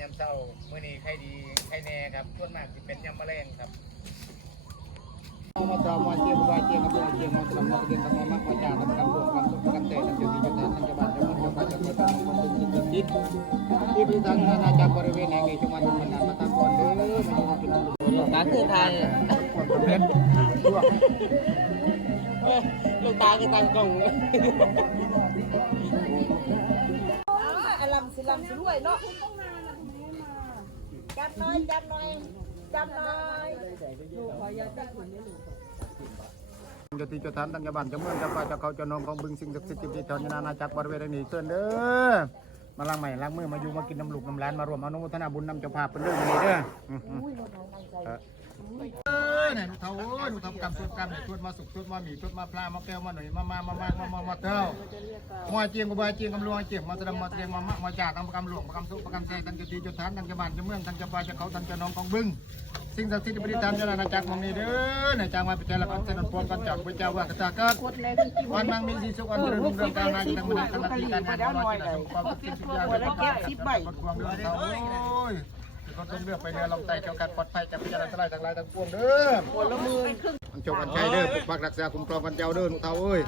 ยามเช้ามื้อนี้ใครดีใครแน่ครับส่วนมากสิเป็นยามแมลงครับมาจอมวันเจียมวาเจียมกับเจียมมาสลับมาเรียนกับมามาจากกันรวมกันสุขกันเตะกันจุดที่จุดนั้นจังหวัดจังหวัดจังหวัดจังหวัดจังหวัดเป็นจิตจิตที่พิธังนาจากบริเวณแห่งนี้จังหวัดมันนานมาตั้งก่อนเด้อมันจะเป็นตาคือไทยเพชรทั่วลูกตาคือตังกล่องอลัมสิลัมสิรวยเนาะ จับหน่อยจับหน่อยจับหน่อยลูกขออยาจับคนนี้ลูกจุดที่จุดนั้นตั้งจังหวัดจังเมืองจังหวัดจะเขาจะนองของบึงสิ่งศักดิ์สิทธิ์ที่ทยานานาจักรบริเวณนี้เตือนเด้อมาล้างใหม่ล้างมือมาอยู่มากินน้ำลูกน้ำร้านมารวมอนุโมทนาบุญนำเจ้าภาพเป็นเรื่องนี้เด้อ เอ้ยเนี่ยลูกเท่าโอ้ยลูกเท่ากำสุดกำเนี่ยชุดมาสุกชุดมาหมี่ชุดมาปลามาแก้วมาหน่อยมามามามามามามเท่ามาเจียงกับบาเจียงกำลวงเจียงมาแสดงมาแสดงมามามาจากตั้งประกำหลวงประกำสุประกำแซ่ตั้งจะตีจุดฐานตั้งจะบ้านจะเมืองตั้งจะปลาจะเขาตั้งจะน้องของบึงสิ่งศักดิ์สิทธิ์ประดิษฐานอยู่ในอาณาจักรของนี้เด้อในจังหวัดพิจิตรและพันเสนพวงกันจากพระเจ้าว่ากษตริย์วันมังมีสีสุขอันเจริญรุ่งเรืองการงานจะทำมันกันนาทีการงานของเราจะได้สมความสุขทุกอย่างเลยครับกดควงเรือเขาโอ้ย ก็ต้องเลือกไปเรือลำไส้เกี่ยวกับปลอดภัยจากพิจารณาทั้งหลายทั้งหลายทั้งปวงเด้อปวดละมืออันโจกันใจเด้อปกปักรักษาคุ้มครองกันเจ้าเด้อหนูเท่าเอ้ย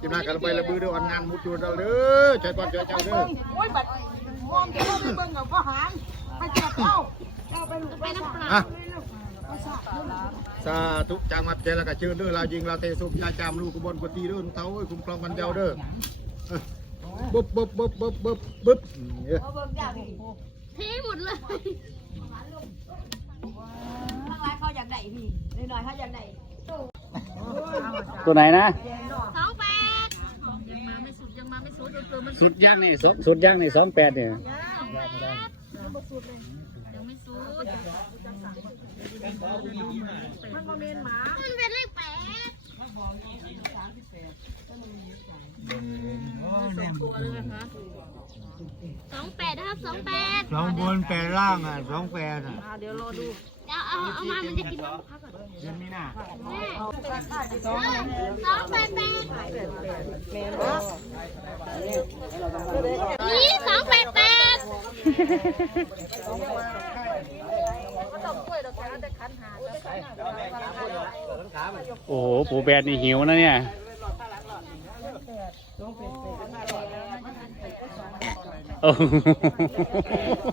จิมนากันไปละบือเด้ออันงานมุดอยู่เราเด้อใจก่อนใจเจ้าเด้อโอ้ยบัดมองเดี๋ยวเบิ่งเอาก็หางให้เจ็บเอาเอาไปลูกไปน้ำปลาอะสาธุจางมาเจรกับเชิญเด้อลายิงลาเตะสุบยาจามลูกกบลกุตีเด้อเท่าเอ้ยคุ้มครองกันเจ้าเด้อบึ๊บบึ๊บบึ๊บบึ๊บบึ๊บบึ๊บ เอ้ยเทหมดเลยข้างไรเขาอยากได้พี่หน่อยๆเขาอยากได้ตัวไหนนะสองแปดยังมาไม่สุดยังมาไม่สุดเกินมันสุดย่างนี่สสุดย่างนี่สองแปดเนี่ยยังไม่สุดมันเป็นเลขแปด สองแปดนะครับสองแปดสองบนแปดล่างอะสองแปดอะเดี๋ยวเอาเอามา มันจะกินน้ำพักก่อนเดือนมีนาสองแปดแปดนี่สองแปดแปดโอ้โหปูแปดนี่หิวนะเนี่ย oh.